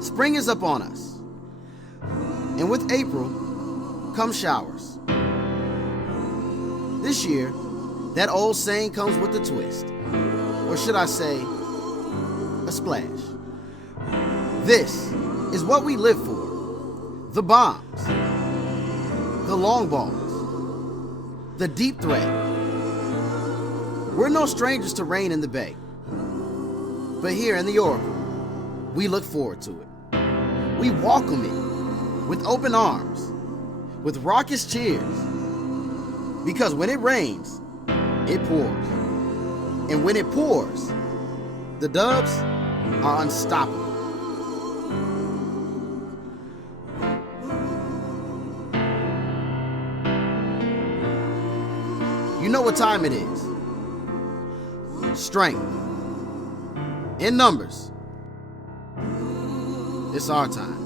Spring is up on us, and with April come showers. This year, that old saying comes with a twist, or should I say, a splash. This is what we live for: the bombs, the long balls, the deep threat. We're no strangers to rain in the Bay, but here in the Oracle, we look forward to it. We welcome it with open arms, with raucous cheers, because when it rains, it pours. And when it pours, the Dubs are unstoppable. You know what time it is. Strength. In numbers. It's our time.